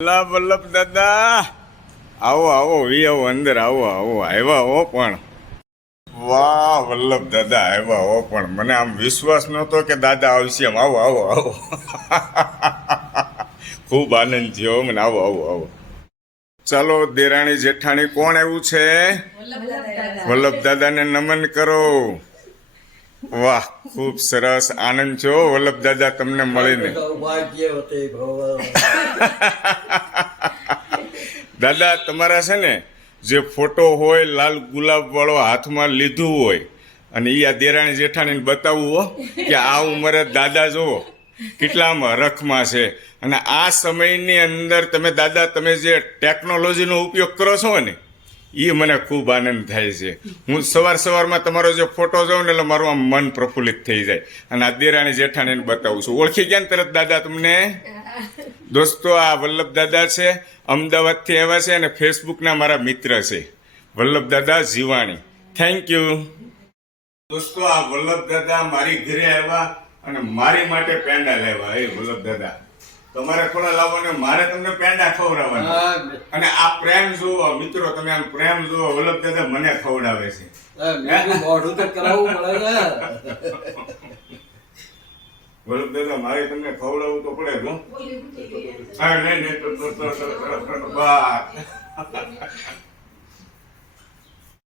વલ્લભ દાદા આવો આવો વી આવો અંદર આવો આવો આવ્યા હો પણ વાહ વલ્લભ દાદા આવ્યા હો પણ મને આમ વિશ્વાસ નહોતો કે દાદા આવશે એમ આવો આવો આવો ખૂબ આનંદ થયો મને આવો આવો આવો ચાલો દેરાણી જેઠાણી કોણ આવ્યું છે વલ્લભ દાદાને નમન કરો વાહ ખૂબ સરસ આનંદ છો વલ્લભ દાદા તમને મળીને દાદા તમારા છે ને જે ફોટો હોય લાલ ગુલાબ વાળો હાથમાં લીધું હોય અને એ આ દેરાણી જેઠાણીને બતાવવું હો કે આ ઉંમરે દાદા જુઓ કેટલા હરખમાં છે અને આ સમયની અંદર તમે દાદા તમે જે ટેકનોલોજીનો ઉપયોગ કરો છો ને એ મને ખૂબ આનંદ થાય છે હું સવારમાં તમારો જે ફોટો જોઉં ને એટલે મારું આમ મન પ્રફુલ્લિત થઈ જાય અને આ દેરાણી જેઠાણીને બતાવું છું ઓળખી ગયા ને તરત દાદા તમને દોસ્તો આ વલ્લભ દાદા છે અમદાવાદથી આવ્યા છે અને ફેસબુકના મારા મિત્ર છે વલ્લભ દાદા જીવાણી થેન્ક યુ દોસ્તો આ વલ્લભ દાદા મારી ઘરે આવ્યા અને મારી માટે પેંડા લાવ્યા એ વલ્લભ દાદા તમારે થોડા લાવો ને મારે તમને પેંડા ખવડાવવાના અને આ પ્રેમ જુઓ મિત્રો તમે આમ પ્રેમ જુઓ વલ્લભ દાદા મને ખવડાવે છે વલ્લભ દાદા મારે તમને ખવડાવવું તો પડે નહીં